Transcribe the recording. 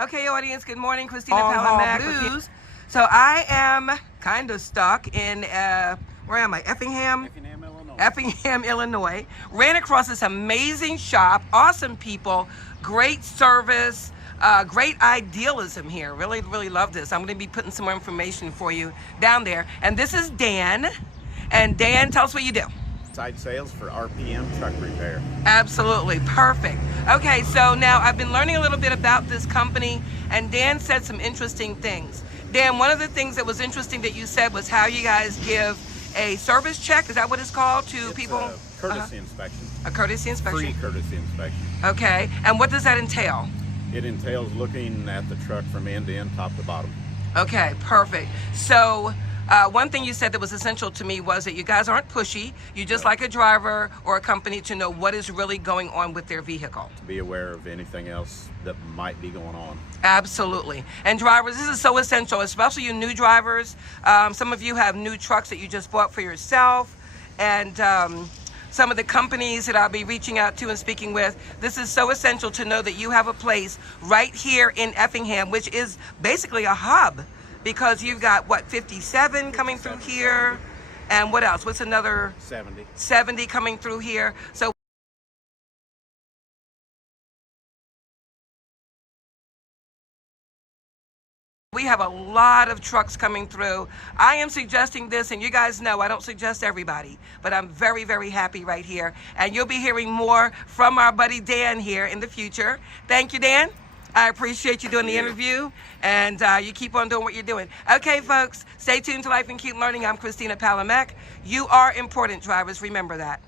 Okay, audience, good morning. Christina Palamak Blues. So I am kind of stuck in, where am I? Effingham, Illinois. Effingham, Illinois. Ran across this amazing shop, awesome people, great service, great idealism here. Really, really love this. I'm going to be putting some more information for you down there. And this is Dan. And Dan, tell us what you do. Side sales for RPM truck repair. Absolutely, perfect. Okay, so now I've been learning a little bit about this company, and Dan said some interesting things. Dan, one of the things that was interesting that you said was how you guys give a service check. Is that what it's called to people? A courtesy inspection. A courtesy inspection? Free courtesy inspection. Okay, and what does that entail? It entails looking at the truck from end to end, top to bottom. Okay, perfect. So one thing you said that was essential to me was that you guys aren't pushy. You just like a driver or a company to know what is really going on with their vehicle. To be aware of anything else that might be going on. Absolutely. And drivers, this is so essential, especially you new drivers. Some of you have new trucks that you just bought for yourself. And some of the companies that I'll be reaching out to and speaking with, this is so essential to know that you have a place right here in Effingham, which is basically a hub. Because you've got, what, 57 coming through here? And what else? What's another? 70. 70 coming through here. So we have a lot of trucks coming through. I am suggesting this, and you guys know I don't suggest everybody, but I'm very, very happy right here. And you'll be hearing more from our buddy Dan here in the future. Thank you, Dan. I appreciate you doing the interview, and you keep on doing what you're doing. Okay, folks, stay tuned to Life and Keep Learning. I'm Christina Palamak. You are important, drivers. Remember that.